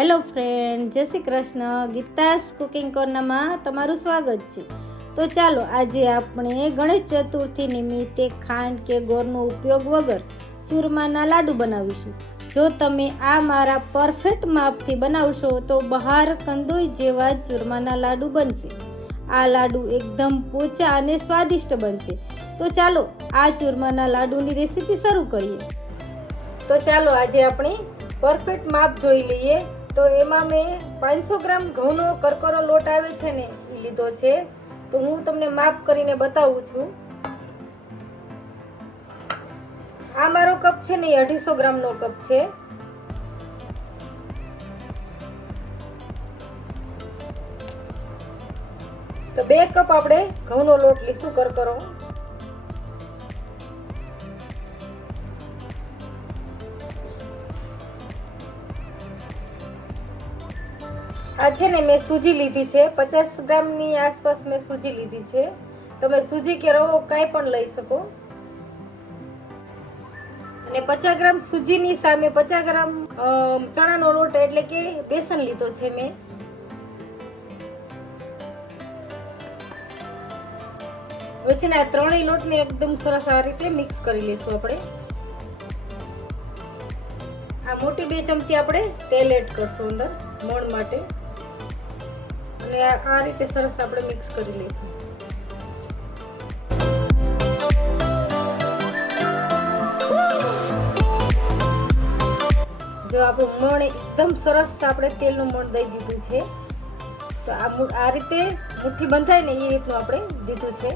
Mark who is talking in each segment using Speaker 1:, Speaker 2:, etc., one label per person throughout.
Speaker 1: Hello friend, Jai Shri Krishna. Geeta's cooking કોર્નરમાં તમારું સ્વાગત છે. તો ચાલો, આજે આપણે ગણેશ ચતુર્થી નિમિત્તે ખાંડ કે ગોળનો ઉપયોગ વગર ચૂરમાના લાડુ બનાવીશું. જો તમે આ મારા પરફેક્ટ માપથી બનાવશો, તો બહાર કંદોઈ જેવા ચૂરમાના લાડુ બનશે. આ લાડુ એકદમ પોચા અને સ્વાદિષ્ટ બનશે. તો ચાલો, આ ચૂરમાના લાડુની રેસીપી શરૂ કરીએ. તો ચાલો, આજે આપણે પરફેક્ટ માપ જોઈ લઈએ. તો એમાં મેં પાંચસો ગ્રામ ઘઉંનો કરકરો લોટ આવે છે ને એ લીધો છે. તો હું તમને માપ કરીને બતાવું છું. આ મારો કપ છે ને અઢીસો ગ્રામનો કપ છે. તો બે કપ આપણે ઘઉંનો લોટ લઈશું કરકરો. આ છે ને મેં સૂજી લીધી છે. પચાસ ગ્રામની આસપાસ મેં સૂજી લીધી છે. તમે સૂજી કે રવો કાંઈ પણ લઈ શકો. અને પચાસ ગ્રામ સૂજીની સામે પચાસ ગ્રામ ચણાનો લોટ એટલે કે બેસન લીધો છે મેં. હવે છે ને આ ત્રણેય લોટને એકદમ સરસ આ રીતે મિક્સ કરી લઈશું આપણે. આ મોટી બે ચમચી આપણે તેલ એડ કરશું અંદર મોણ માટે. અને આ રીતે સરસ આપણે મિક્સ કરી લઈશું. જો આપણું મણ એકદમ સરસ આપણે તેલનું મણ દઈ દીધું છે, તો આ આ રીતે મુઠ્ઠી બંધાય ને એ રીતનું આપણે દીધું છે.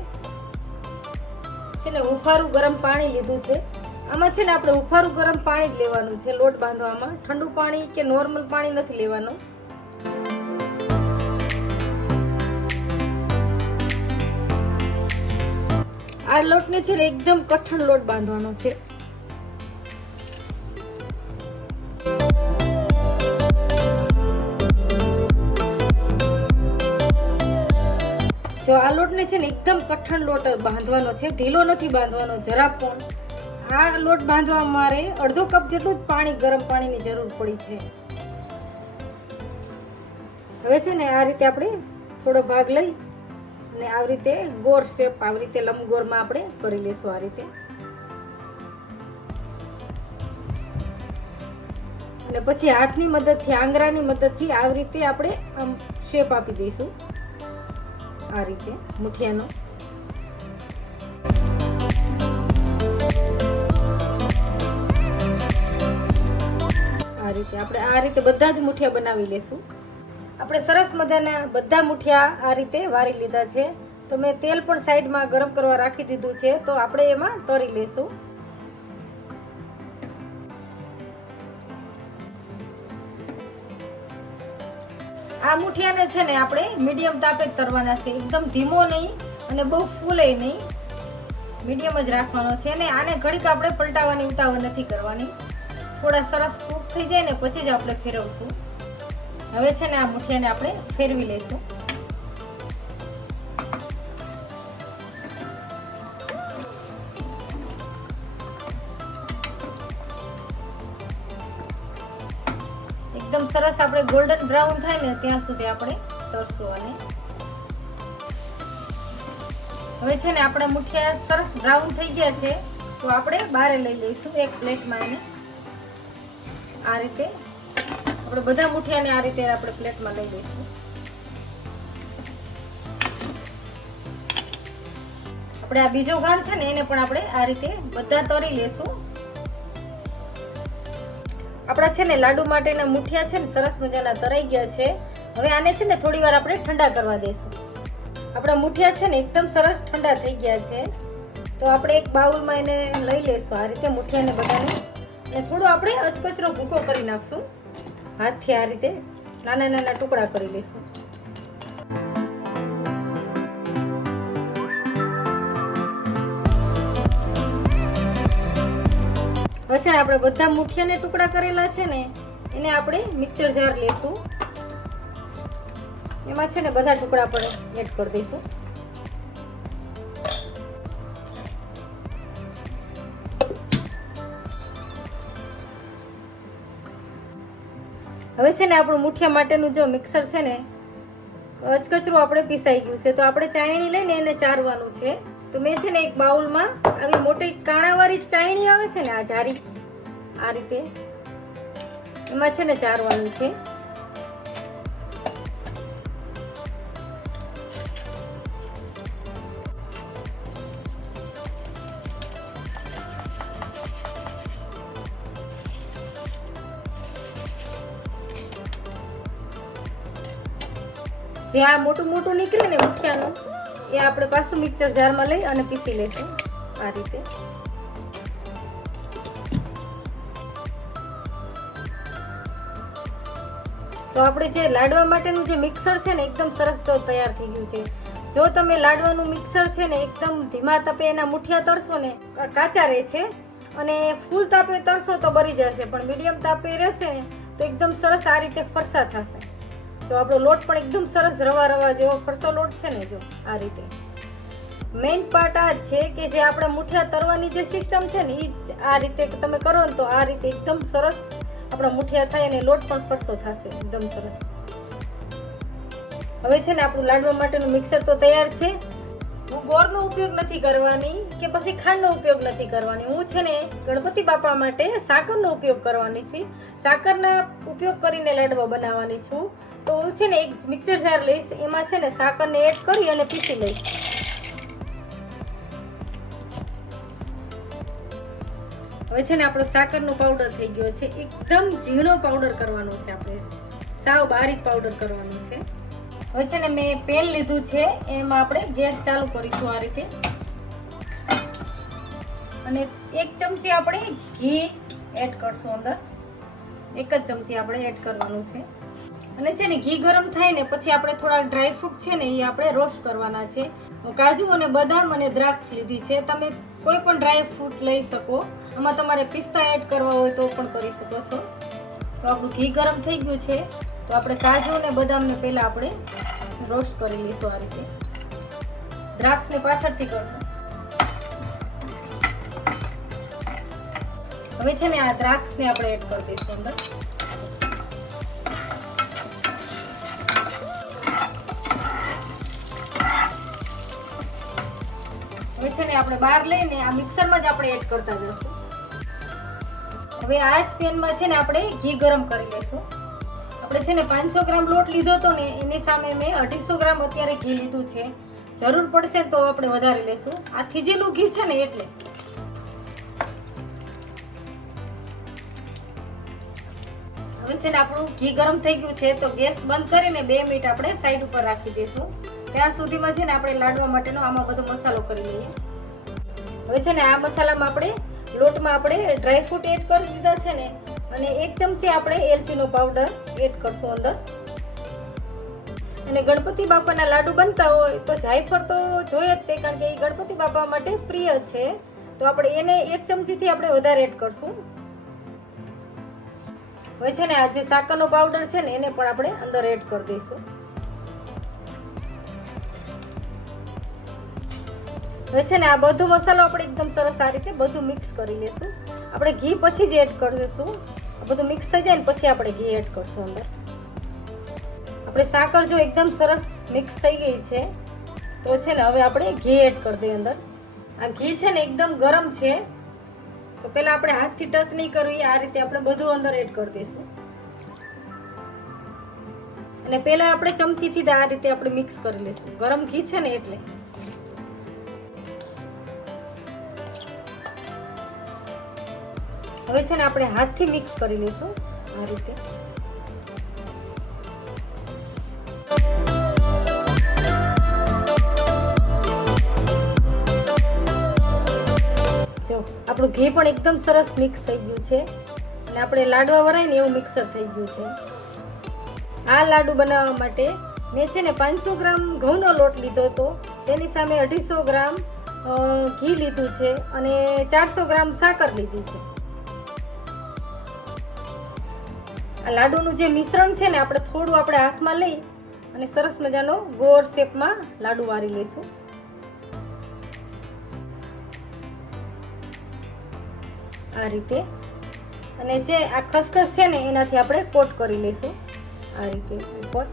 Speaker 1: છે ને હુંફારું ગરમ પાણી લીધું છે. આમાં છે ને આપણે હુંફારું ગરમ પાણી જ લેવાનું છે, લોટ બાંધવામાં. ઠંડુ પાણી કે નોર્મલ પાણી નથી લેવાનું. આ લોટને છે ને એકદમ કઠણ લોટ બાંધવાનો છે. જો આ લોટને છે ને એકદમ કઠણ લોટ બાંધવાનો છે, ઢીલો નથી બાંધવાનો, જરા પણ. આ લોટ બાંધવા મારે અડધો કપ જેટલું જ પાણી, ગરમ પાણીની જરૂર પડી છે. હવે છે ને આ રીતે આપણે થોડો ભાગ લઈ અને આવી રીતે ગોળ શેપ, આવી રીતે લંબગોળમાં આપણે કરી લઈશું આ રીતે. અને પછી હાથની મદદથી આંગરાની મદદથી આવી રીતે આપણે આમ શેપ આપી દઈશું. આ રીતે, મુઠિયાનો. આ રીતે આપણે આ રીતે બધા જ મુઠિયા બનાવી લેશું. આપણે સરસ મજાના બધા મુઠિયા આ રીતે વારી લીધા છે. તો મેં તેલ પણ સાઈડમાં ગરમ કરવા રાખી દીધું છે. તો આપણે એમાં તરી લેશું આ મુઠિયાને છે ને આપણે મીડિયમ તાપે તરવાના છે. એકદમ ધીમો નહીં અને બહુ ફૂલે નહીં. મીડિયમ જ રાખવાનો છે અને આને ઘડીક આપણે પલટાવાની, ઉતાવળ નથી કરવાની. થોડા સરસ કૂક થઈ જાય ને પછી જ આપણે ફેરવશું. હવે છે ને આ મુઠિયાને આપણે ફેરવી લઈશું. એકદમ સરસ આપણે ગોલ્ડન બ્રાઉન થાય ને ત્યાં સુધી આપણે તરશું અને હવે છે ને આપણા મુઠિયા સરસ બ્રાઉન થઈ ગયા છે, તો આપણે બારે લઈ લઈશું એક પ્લેટમાં એને. આ રીતે આપણે બધા મુઠિયાને આ રીતે આપણે પ્લેટમાં લઈ લઈશું. આપણે આ બીજો ઘાણ છે ને, એને પણ આપણે આ રીતે બધા તરી લેશું. આપણા છે ને, લાડુ માટેના મુઠિયા છે ને, સરસ મજાના તરાઈ ગયા છે. હવે આને છે ને, થોડી વાર આપણે ઠંડા કરવા દઈશું આપણા મુઠિયા છે ને, એકદમ સરસ ઠંડા થઈ ગયા છે. તો આપણે એક બાઉલમાં એને લઈ લઈશું આ રીતે મુઠિયાને બધાને. અને થોડું આપણે અચકચરો ભૂકો કરી નાખશું. હાથથી આ રીતે નાના નાના ટુકડા કરી લઈશું પછી આપણે બધા મુઠિયાને ટુકડા કરેલા છે ને, એને આપણે મિક્સર જાર લેશું. એમાં છે ને બધા ટુકડા પણ એડ કરી દઈશું. હવે છે ને આપણું મુઠિયા માટેનું જો મિક્સર છે ને અચકચરું આપણે પીસાઈ ગયું છે. તો આપણે ચાયણી લઈને એને ચારવાનું છે. તો મેં છે ને એક બાઉલમાં આવી મોટી કાણાવાળી ચાયણી આવે છે ને, આ જારી, આ રીતે, એમાં છે ને ચારવાનું છે. જે આ મોટું મોટું નીકળે ને મુઠિયાનું એ આપણે પાછું મિક્સર જારમાં લઈ અને પીસી લેશું આ રીતે. તો આપણે જે લાડવા માટેનું જે મિક્સર છે ને, એકદમ સરસ જો તૈયાર થઈ ગયું છે. જો તમે લાડવાનું મિક્સર છે ને, એકદમ ધીમા તાપે એના મુઠિયા તરશો ને કાચા રહે છે અને ફૂલ તાપે તરશો તો બરી જશે, પણ મીડિયમ તાપે રહેશે ને, તો એકદમ સરસ આ રીતે ફરસા થશે. જો આપણો લોટ પણ એકદમ સરસ રવા રવા જેવો ફરસો લોટ છે ને જો, આ રીતે. મેઇન પાર્ટ આ છે કે જે આપણે મુઠિયા તરવાની જે સિસ્ટમ છે ને એ જ આ રીતે તમે કરો ને તો આ રીતે એકદમ સરસ આપણા મુઠિયા થાય અને લોટ પણ ફરસો થશે, એકદમ સરસ. હવે છે ને આપણું લાડવા માટેનું મિક્સર તો તૈયાર છે. હું ગોળનો ઉપયોગ નથી કરવાની કે પછી ખાંડનો ઉપયોગ નથી કરવાની. હું છે ને ગણપતિ બાપા માટે સાકરનો ઉપયોગ કરવાની છે. સાકરના ઉપયોગ કરીને લાડવા બનાવવાની છું. તો છે ને એક મિક્સર જાર લઈશ, એમાં છે ને સાકરને એડ કરી અને પીસી લઈશ. હવે છે ને આપણો સાકરનો પાવડર થઈ ગયો છે. એકદમ ઝીણો પાવડર કરવાનો છે આપણે. સાવ બારીક પાવડર કરવાનો છે. હવે છે ને મેં પેન લીધું છે, એમાં આપણે ગેસ ચાલુ કરીશું આ રીતે. અને એક ચમચી આપણે ઘી એડ કરશું અંદર. એક જ ચમચી આપણે એડ કરવાનું છે. અને છે ને, ઘી ગરમ થાય ને, પછી આપણે થોડા ડ્રાય ફ્રૂટ છે ને, એ આપણે રોસ્ટ કરવાના છે. કાજુ અને બદામ અને દ્રાક્ષ લીધી છે. તમે કોઈ પણ ડ્રાય ફ્રૂટ લઈ શકો. આમાં તમારે પિસ્તા એડ કરવા હોય તો પણ કરી શકો છો. તો આપણું ઘી ગરમ થઈ ગયું છે. તો આપણે કાજુ અને બદામને પહેલાં આપણે રોસ્ટ કરી લઈશું આ રીતે. દ્રાક્ષને પાછળથી કરશું. હવે છે ને, આ દ્રાક્ષને આપણે એડ કરી દઈશું અંદર. હવે છે ને આપણે બહાર લઈને આ મિક્સરમાં જ આપણે એડ કરતા જઈશું. હવે આ જ પેનમાં છે ને આપણે ઘી ગરમ કરી લઈશું. આપણે છે ને પાંચસો ગ્રામ લોટ લીધો હતો ને એની સામે મેં અઢીસો ગ્રામ અત્યારે ઘી લીધું છે. જરૂર પડશે તો આપણે વધારે લેશું. આ થીજેલું ઘી છે ને એટલે. હવે છે ને આપણું ઘી ગરમ થઈ ગયું છે તો ગેસ બંધ કરીને બે મિનિટ આપણે સાઈડ ઉપર રાખી દઈશું. ત્યાં સુધીમાં છે ને આપણે લાડવા માટેનો આમાં બધો મસાલો કરી લઈએ. હવે છે ને આ મસાલામાં આપણે લોટમાં આપણે ડ્રાયફ્રૂટ એડ કરી દીધા છે ને, અને એક ચમચી આપણે એલચીનો પાવડર એડ કરશું અંદર. અને ગણપતિ બાપાના લાડુ બનતા હોય તો જાયફળ તો જોઈએ જ તે, કારણ કે એ ગણપતિ બાપા માટે પ્રિય છે. તો આપણે એને એક ચમચીથી આપણે વધારે એડ કરશું. હવે છે ને આ જે સાકરનો પાવડર છે ને, એને પણ આપણે અંદર એડ કરી દઈશું. હવે છે ને આ બધો મસાલો આપણે એકદમ સરસ આ રીતે બધું મિક્સ કરી લેશું. આપણે ઘી પછી જ એડ કરીશું. આ બધું મિક્સ થઈ જાય ને પછી આપણે ઘી એડ કરશું અંદર. આપણે સાકર જો એકદમ સરસ મિક્સ થઈ ગઈ છે, તો છે ને હવે આપણે ઘી એડ કરી દઈએ અંદર. આ ઘી છે ને એકદમ ગરમ છે, તો પહેલાં આપણે હાથથી ટચ નહીં કરવી આ રીતે આપણે બધું અંદર એડ કરી દઈશું. અને પહેલાં આપણે ચમચીથી જ આ રીતે આપણે મિક્સ કરી લઈશું ગરમ ઘી છે ને એટલે. હવે છે ને આપણે હાથથી મિક્સ કરી લઈશું આ રીતે. જો, આપણું ઘી પણ એકદમ સરસ મિક્સ થઈ ગયું છે. અને આપણે લાડવા વરાય ને એવું મિક્સર થઈ ગયું છે. આ લાડુ બનાવવા માટે મેં છે ને પાંચસો ગ્રામ ઘઉંનો લોટ લીધો હતો. તેની સામે અઢીસો ગ્રામ ઘી લીધું છે અને ચારસો ગ્રામ સાકર લીધી છે. આ લાડુનું જે મિશ્રણ છે ને, આપણે થોડું આપણે હાથમાં લઈ અને સરસ મજાનો ગોળ શેપમાં લાડુ વારી લઈશું. આ રીતે. અને જે આ ખસખસ છે ને, એનાથી આપણે કોટ કરી લઈશું. આ રીતે ઉપર.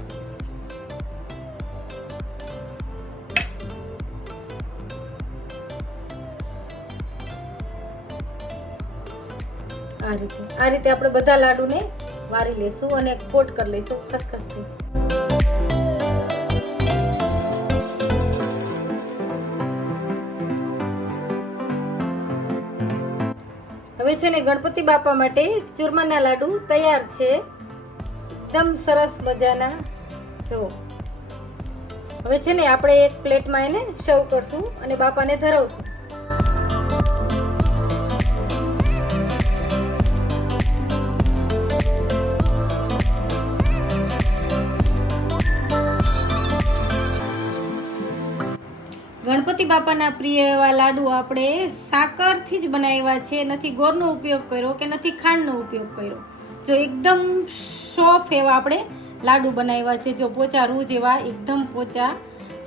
Speaker 1: આ રીતે. આ રીતે આપણે બધા લાડુને વારી લઈશું અને કોટ કરી લઈશું ખસખસથી. હવે છે ને ગણપતિ બાપા માટે ચૂરમાના લાડુ તૈયાર છે. એકદમ સરસ મજાના. જો. હવે છે ને આપણે એક પ્લેટમાં એને સર્વ કરશું અને બાપાને ધરાવશું. ગણપતિ બાપાના પ્રિય એવા લાડુ આપણે સાકરથી જ બનાવ્યા છે. નથી ગોળનો ઉપયોગ કર્યો કે નથી ખાંડનો ઉપયોગ કર્યો. જો એકદમ સોફ એવા આપણે લાડુ બનાવ્યા છે. જો પોચા રૂ જેવા એકદમ પોચા.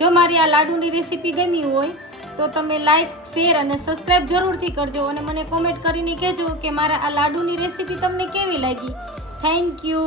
Speaker 1: જો મારી આ લાડુની રેસીપી ગમી હોય તો તમે લાઈક શેર અને સબસ્ક્રાઈબ જરૂરથી કરજો અને મને કોમેન્ટ કરીને કહેજો કે મારા આ લાડુની રેસીપી તમને કેવી લાગી. Thank you